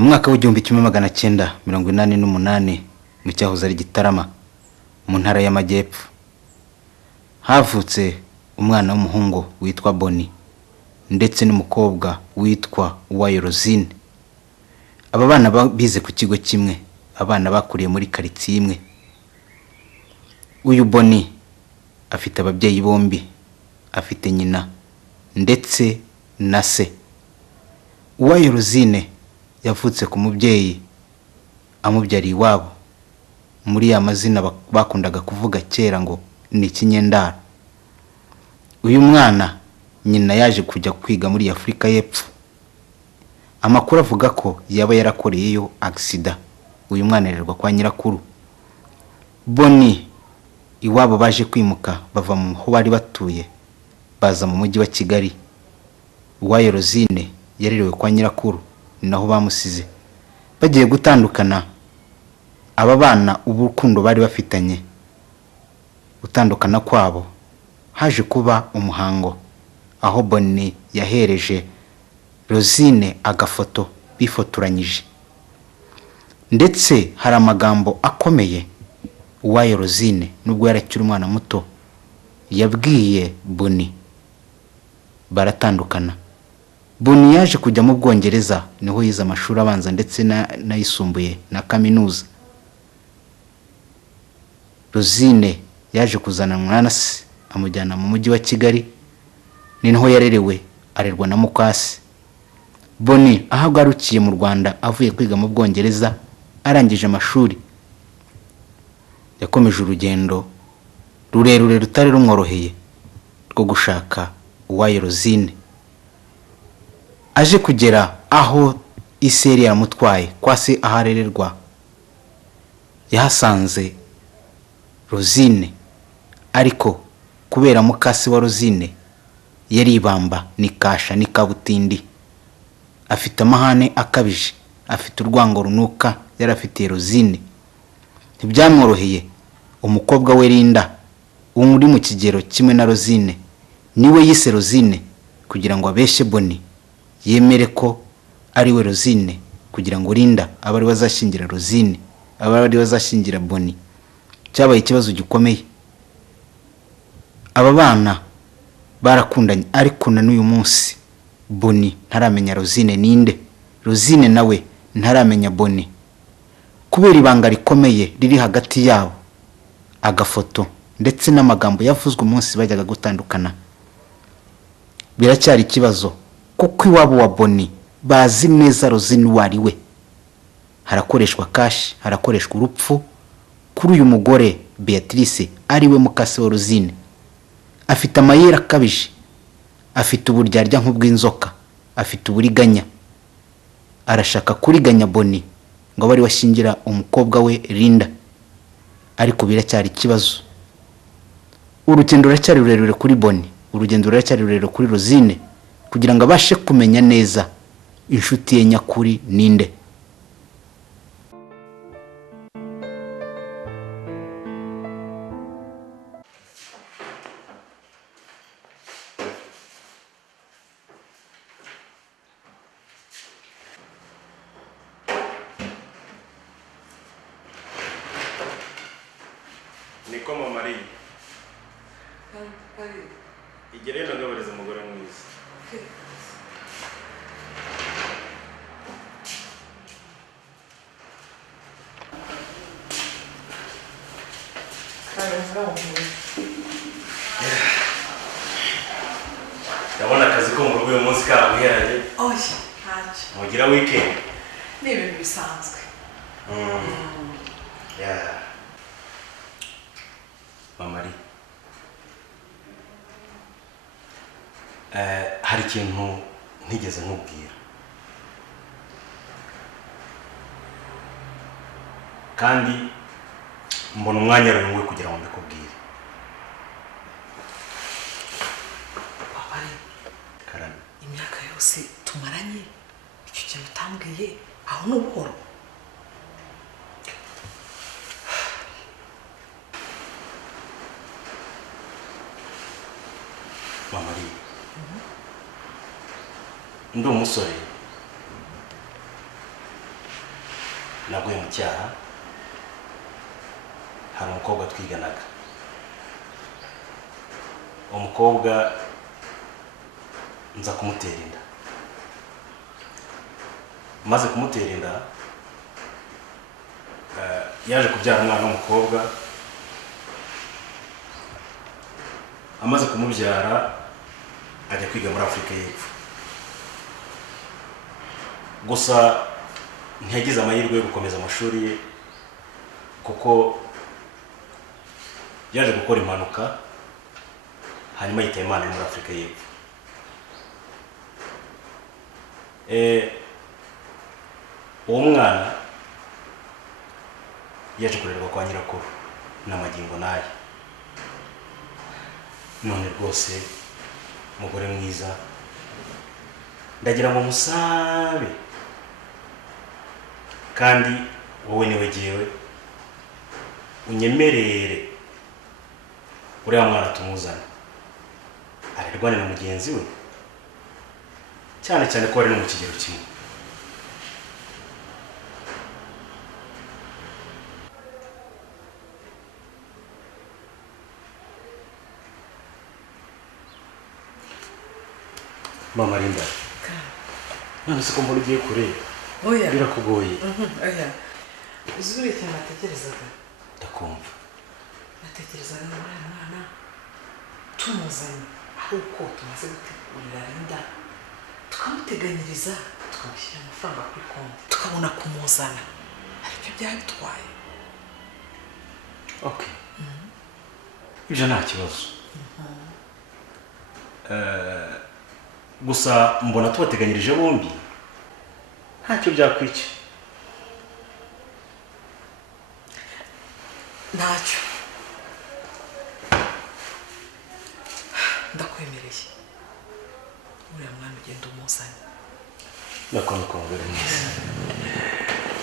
mu mwaka w'igihumbi kimwe magana cyenda 1988 mu cyahoze ari Gitarama mu ntara y'Amajyepfo havutse umwana w'umuhungu witwa Boni ndetse n'umukobwa witwa Rosine. Aba bana bize ku kigo kimwe, abana bakuriye muri quartier imwe. Uyu Boni afite ababyeyi bombi, afite nyina ndetse na se. Rosine yavutse ku mubyeyi amubyariye iwabo muri ya mazina bakundaga kuvuga kera ngo ni Kinyendara. Uyu mwana nyina yaje kujya kwiga muri Afrika y'Epfo. Amakuru avuga ko yaba yarakoreyeyo accident. Uyu mwana yarerwa kwa nyirakuru. Boni iwabo baje kwimuka bava mu ho bari batuye baza mu mujyi wa Kigali. Rosine yarerewe kwa nyirakuru naho bamusize. Bagiye gutandukana, aba bana uburukundo bari bafitanye gutandukana kwabo haje kuba umuhango aho Boni yahereje Rosine agafoto bifotoranyije. Ndetse hari amagambo akomeye Rosine nubwo yarakiri umwana muto yabwiye Boni. Baratandukana. Boni yaje kujya mu Bwongereza niho yize amashuri abanza ndetse n'ayisumbuye na kaminuza. Rosine yaje kuzana mwana se amujyana mu mujyi wa Kigali ni naho yarerewe arerwa na mukase. Boni ahagarukiye mu Rwanda avuye kwiga mu Bwongereza arangije amashuri yakomeje urugendo rurerure rutari rumworoheye rwo gushaka Rosine. Aje kugera aho iseri yamutwaye kwa se aharererwa yahasanze Rosine, ariko kubera mukase wa Rosine yari ibamba nikasha nikabutindi, afite amahane akabije, afite urwango runuka yarafitiye Rosine. Ntibyamworoheye. Umukobwa we Linda umuri mu kigero kimwe na Rosine niwe yise Rosine kugira ngo abeshe Boni yemere ko ari we Rosine, kugira ngo Linda abari bazashingira Rosine, abari bazashingira Boni. Cyabaye ikibazo gikomeye. Aba bana barakundanye ariko na n'uyu munsi Boni ntaramenya Rosine ninde, Rosine nawe ntaramenya Boni. Kubera ibanga rikomeye riri hagati yabo, agafoto ndetse n'amagambo yavuzwe umunsi bajyaga gutandukana, biracyari ikibazo kuko iwabo wa Boni bazi neza Rosine wari we. Harakoreshwa kashi, harakoreshwa urupfu kuri uyu mugore Beatrice ari we mukase wa Rosine. Afite amayera akabije, afite uburyarya nk'ubw'inzoka, afite uburiganya. Arashaka kuriganya Boni ngo bari washingira umukobwa we Linda, ariko biracyari ikibazo. Urugendo ruracyari rurerure kuri Boni, urugendo ruracyari rurerure kuri Rosine kugira ngo abashe kumenya neza inshuti ye nyakuri ninde. Niko mama ari. Igere ndagabareza umugore mwiza. Ndabona akazi ko mu rugo uyu munsi kabuheranye. Oya, ntacyo. Mugira weekend. Ni ibintu bisanzwe. Yeah. Mama ari. Hari ikintu ntigeze nkubwira. Kandi mbona umwanya runwe kugira ngo mbikubwire. Papa, Karame. imyaka yose tumaranye icyo kintu utambwiye aho n'ubuhoro. Mama ari. Ndi umusore naguye mu cyaha. Hari umukobwa twiganaga, umukobwa nza kumutera inda. Maze kumutera inda yaje kubyara umwana w'umukobwa. Amaze kumubyara ajya kwiga muri Afurika y'Epfo. Gusa ntiyagize amahirwe yo gukomeza amashuri ye kuko yaje gukora impanuka hanyuma yitaba Imana muri Afurika y'Epfo. Uwo mwana yaje kurerwa kwa nyirakuru n'amagingo naye. None rwose umugore mwiza, ndagira ngo musabe kandi wowe niwe jyewe unyemerere uriya mwana tumuzana arerwane na mugenzi we, cyane cyane ko ari no mu kigero kimwe. Mama Linda, none se ko mbona ugiye kure? Oya. Birakugoye. Oya. Uzuri cyane natekerezaga. Ndakumva. Natekerezaga ngo mwana tumuzanye ahubwo tumaze gutegurira Linda tukamuteganyiriza tukamushyira amafaranga kuri konti tukabona kumuzana. Ariko byabitwaye. Okay. Ibyo nta kibazo. Gusa mbona tubateganyirije bombi ntacyo byakwica. Ntacyo. Ndakwemereye. Uriya mwana ugenda umuzanye. Ndakonuka umugore mwiza.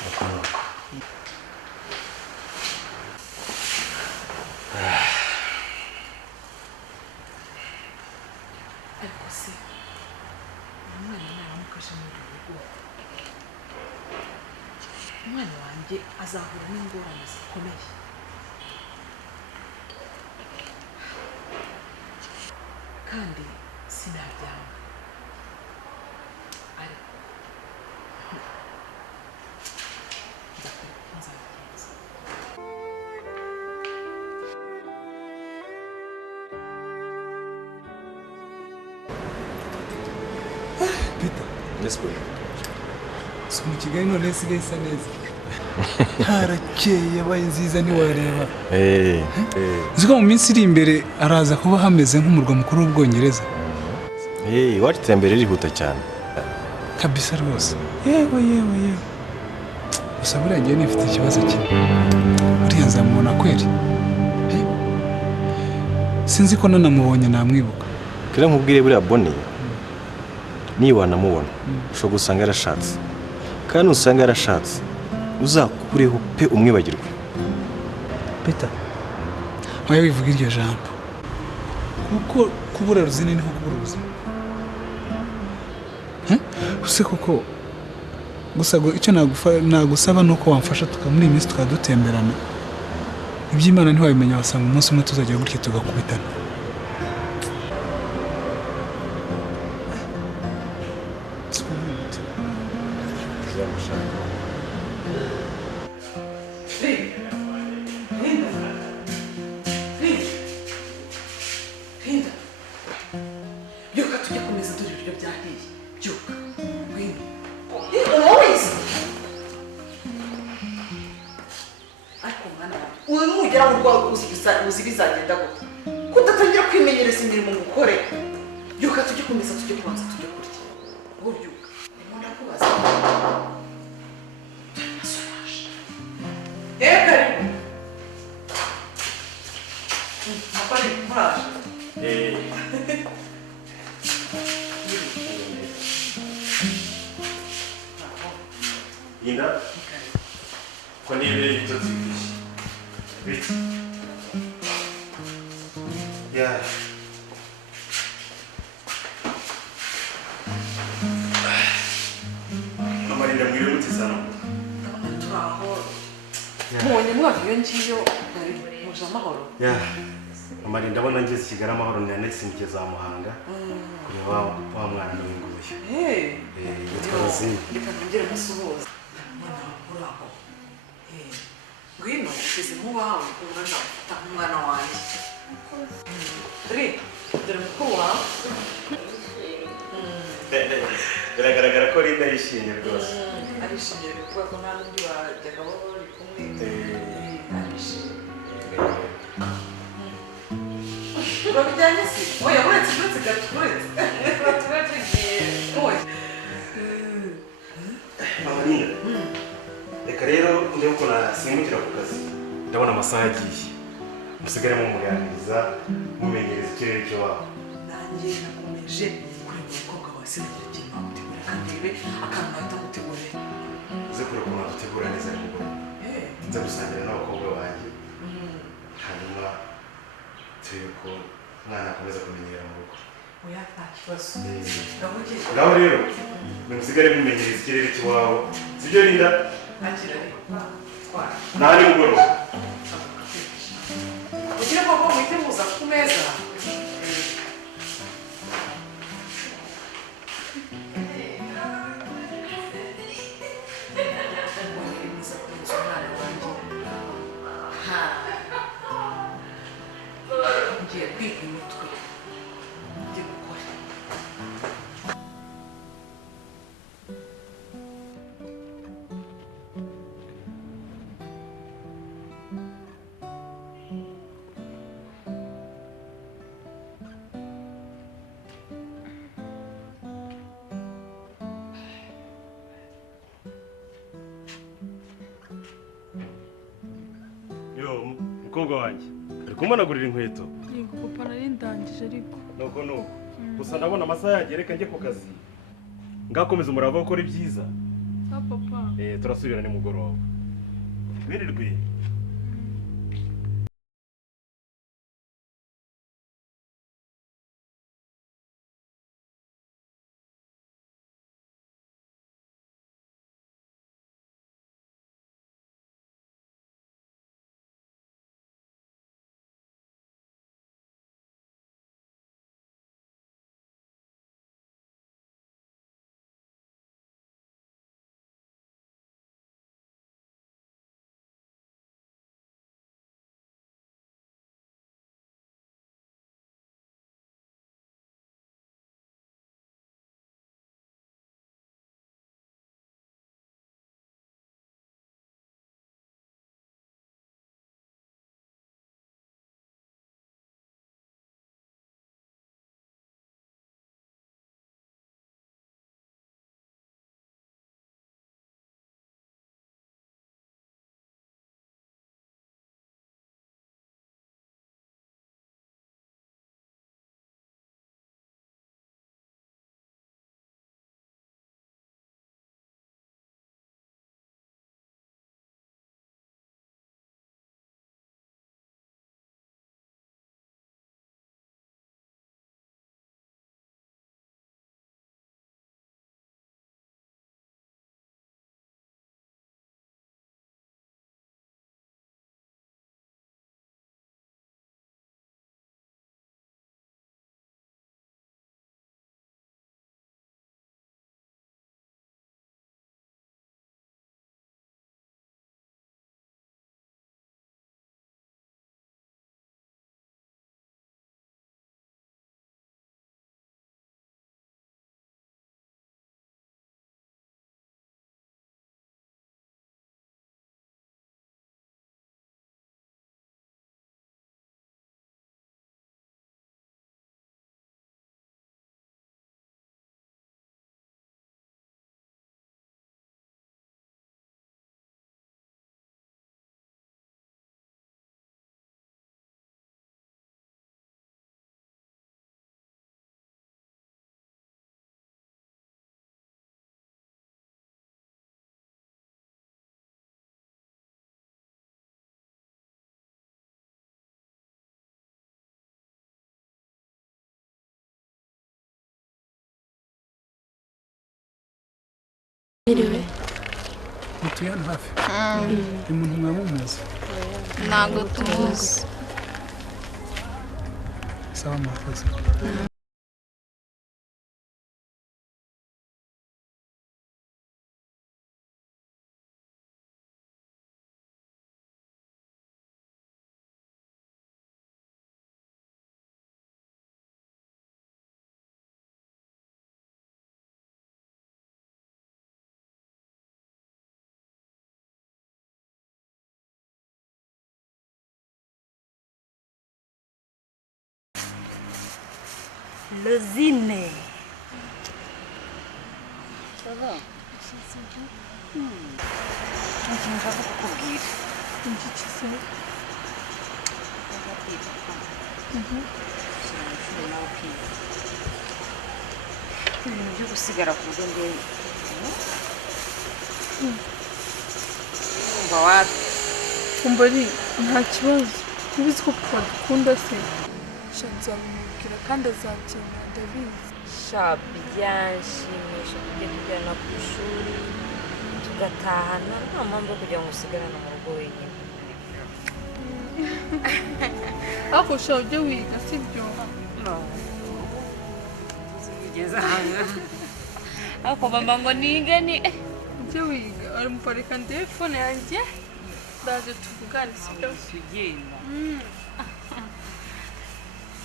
Ndakonuka. Ariko se umwana naramukaje muri rugo, umwana wanjye azahura n'ingorane zikomeye. Kandi sinabyanga. Ariko nzabigenza. Peter, Yes, boy. si mu Kigali none sigaye isa neza. Harakeye yabaye nziza ntiwareba. Nzi ko mu minsi iri imbere araza kuba hameze nk'umurwa mukuru w'Ubwongereza. Iwacu iterambere ririhuta cyane. Kabisa rwose. Yewe. Gusa buriya njyewe nifite ikibazo kimwe. Buriya nzamubona kweri. Sinzi ko nanamubonye namwibuka. Kira nkubwire buriya Boni niba wanamubona ushobora gusanga yarashatse. Kandi usanga yarashatse uzakureho pe umwibagirwe. Peter, wawe wivuga iryo jambo. Kuko kubura ruzini niho kubura ubuzima. Use koko gusa icyo nagusaba nuko wamfasha tukamuri iminsi tukadutemberana. Iby'Imana ntiwabimenya wasanga umunsi umwe tuzajya gutya tugakubitana. Linda. Byuka tujye kumeza dore ibiryo byahiye. Byuka. Ngwino. Always. Ariko mwana wawe nugera mu rwego uzi bizagenda gute? Kudatangira kwimenyereza imirimo ngukore. Byuka tujye kumeza tujye kubanza tujye kurya. Wowe byuka. Ndimo ndakubaza. Karibu. Mapari muraje. Linda, kwa nini mtoto hivi? Yeah. Mama Linda mwili mti sana. Ndabona turaho mubonye mwaka iyo ngiyo muje amahoro amari ndabona ngeze i Kigali amahoro nanagisimbuke za Muhanga kureba wa mwana n'inguye yitwa Rozine reka ntongere musuhuza uraho ngwino ugeze nk'uwawe umwana ufata nk'umwana wanjye dore mukuru wawe biragaragara ko Linda yishimye rwose arishimye kuko ko nta n'undi wajyaga baba bari kumwe arishimye babijyanye se oya uretse gato tuba tugiye oya Linda reka rero ndebe ko nasimbukira ku kazi ndabona amasaha agiye musigare mumuganiriza mumenyereza ikirere cy'iwabo nanjye nakomeje kureba umukobwa wawe sinagira ikintu wamutegurira kandi rebe akantu wahita mutegurira uze kure ukuntu wadutegura neza nimugoroba nza gusangira n'abakobwa banjye hanyuma turebe ko umwana akomeza kumenyera mu rugo oya nta kibazo ngaho rero musigare mumenyereza ikirere cy'iwabo sibyo Linda ntakira twara nta nimugoroba ugira ngo muhite muza ku meza ngiye kwiga umutwe ngiye gukora umukobwa wanjye ari kumanagurira inkweto yego papa nari ndangije ariko nuko gusa ndabona amasaha yagiye reka njye ku kazi ngakomeza umurava gukora ibyiza papa turasubira nimugoroba wirirwe Mwiriwe. mutuye hano hafi uyu muntu mwamumuzi ntabwo tumuzi sawa murakoze Lozine. Nshaka kukubwira. Igice se. Ibintu byo gusigara ku rugo ndende. Umva wapi? Umva ari nta kibazo. Ntibizi ko papa dukunda se. Nzabimubwira kandi azabyemera ndabizi. Byanshimisha kujya tujyana ku ishuri tugatahana nta mpamvu yo kujya ngo usigarane mu rugo wenyine. Ariko ushaka ujye wiga sibyo? Tuzigeza hano. Ariko mama ngo nige ni ujye wiga. Ari muparika telefone yanjye ndaje tuvugane sibyo? tugenda.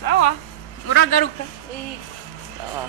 Sawa. Uragaruka? Sawa.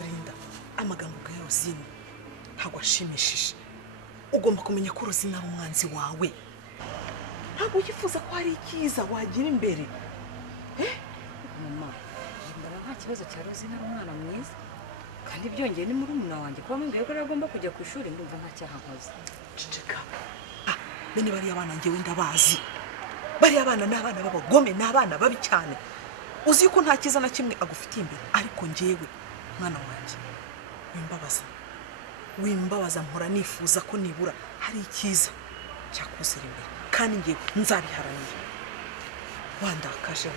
Rinda, amagambo bwa Rosine ntabwo ashimishije. Ugomba kumenya ko Rosine ari umwanzi wawe. Ntabwo yifuza ko hari icyiza wagira imbere. Mama, mbara nta kibazo cya Rosine ari umwana mwiza. Kandi byongeye ni murumuna wanjye kuba mumbwiye ko agomba kujya ku ishuri ndumva nta cyaha nkoze. Ceceka. Bene bariya bana njyewe ndabazi. Bariya bana ni abana b'abagome, ni abana babi cyane. Uzi ko nta kiza na kimwe agufitiye imbere, ariko njyewe mwana wanjye wimbabaza mpora nifuza ko nibura hari icyiza cyakuzira imbere, kandi njyewe nzabiharanira. Wandakaje.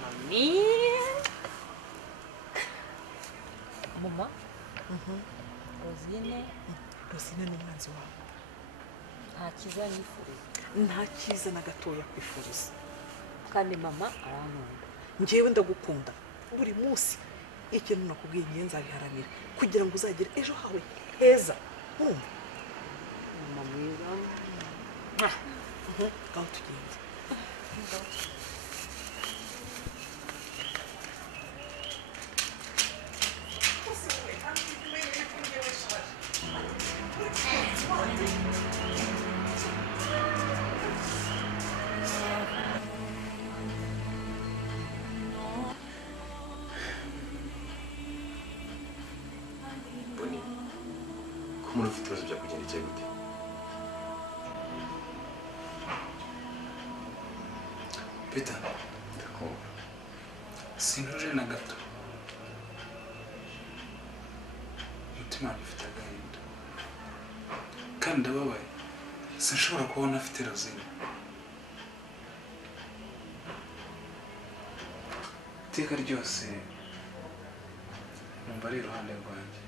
Mami. Mama. Rosine ni umwanzi wawe. Nta kiza nifuriza. Nta cyiza na gatoya kwifuriza. Kandi mama arankunda. Njyewe ndagukunda buri munsi. Ikintu nakubwiye njye nzabiharanira kugira ngo uzagere ejo hawe heza. Mama mwiza. Ngaho tugende. Umuntu ufite ibibazo byakugendekeye gute? Peter, Ndakumva. sinuje na gato. Umutima wanjye ufite agahinda. Kandi ndababaye. Sinshobora kubona afite Rosine. Iteka ryose numva ari iruhande rwanjye.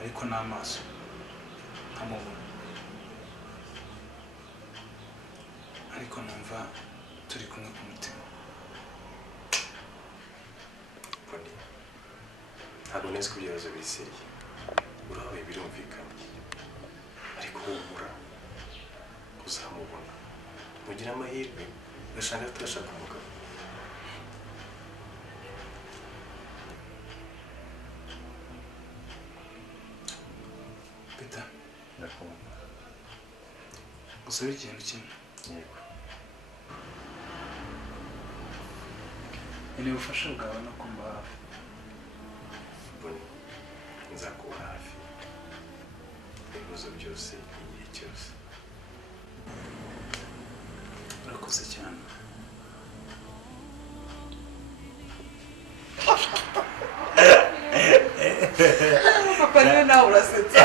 Ariko n'amaso nkamubona. Ariko numva turi kumwe ku mutima. Boni, ntabwo neza ko ibibazo biseriye. Urabaye birumvikana. Ariko humura. Uzamubona. Mugira amahirwe, ugashaka turashaka umugabo. Peter, Ndakumva. usaba ikintu kimwe. Yego. Ni ubufasha bwawe no kumba hafi. Boni, nzakuba hafi. Ibibazo byose igihe cyose. Urakoze cyane. papa niwe nawe urasetsa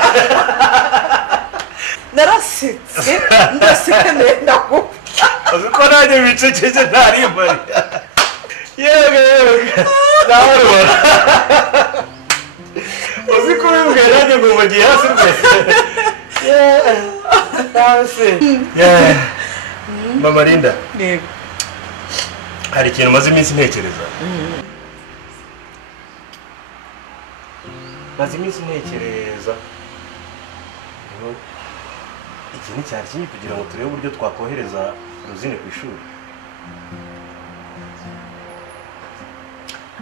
narasetse ndaseka nenda gupfa uzi ko nanjye bicekeje ntari mbari yewe nawe ubona uzi ko bimbwiye nanjye ngo mugiye hasi rwose hasi mama Linda yego hari ikintu maze iminsi ntekereza iki ni cyari kinyi kugira ngo turebe uburyo twakohereza Rosine ku ishuri.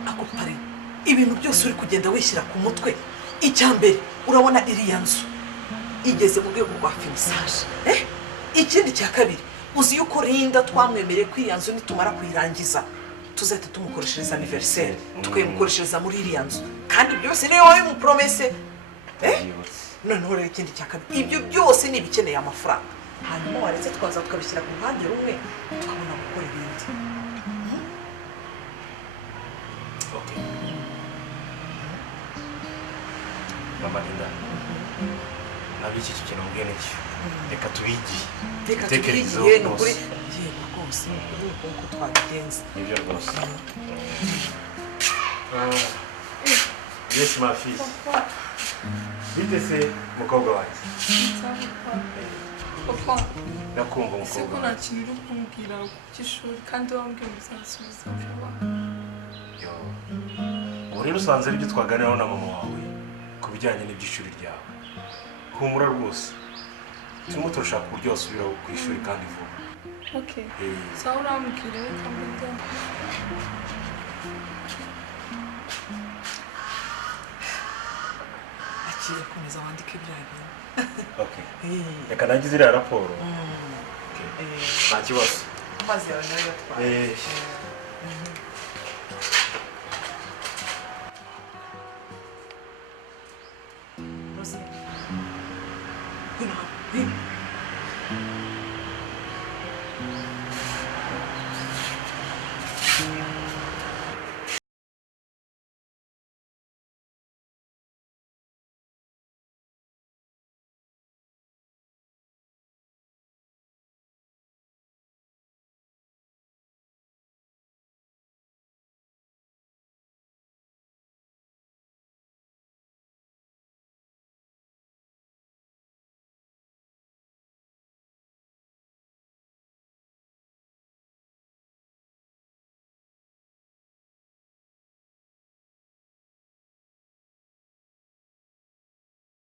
ako pare ibintu byose uri kugenda wishyira ku mutwe icyambere urabona iriya nzu igeze mu rwego rwa finisage ikindi cya kabiri uzi yuko Linda twamwemereye ko iriya nzu nitumara kuyirangiza tuzahita tumukoreshereza anniversaire tukayimukoreshereza muri iriya nzu kandi byose niyo wowe mu promesse noneho rero ikindi cya kabiri ibyo byose ni ibikeneye amafaranga hanyuma waretse twaza tukabishyira ku ruhande rumwe tukabona gukora ibindi. Okay. Mama Linda nabiki iki kintu mbwiye n'iki reka tubigiye tubigiye ni ukuri yego rwose uko twabigenza ibyo rwose. Yes ma fille. Bitese mukobwa wanjye. Papa, Nakumva ese ko mukobwa. nta kintu uri kumbwira ku cy'ishuri kandi wambwiye muzansubiza vuba. Yo. Ubu rero usanze aribyo twaganiraho na mama wawe ku bijyanye n'iby'ishuri ryawe. Humura rwose. Turimo turashaka uburyo wasubira ku ishuri kandi vuba. Okay. Sawa urambwira reka mbijya. akiri komeza wandike bya bintu. Okay. Reka nagize iriya raporo. Nta kibazo. Amazi yawe nayo yatwaye.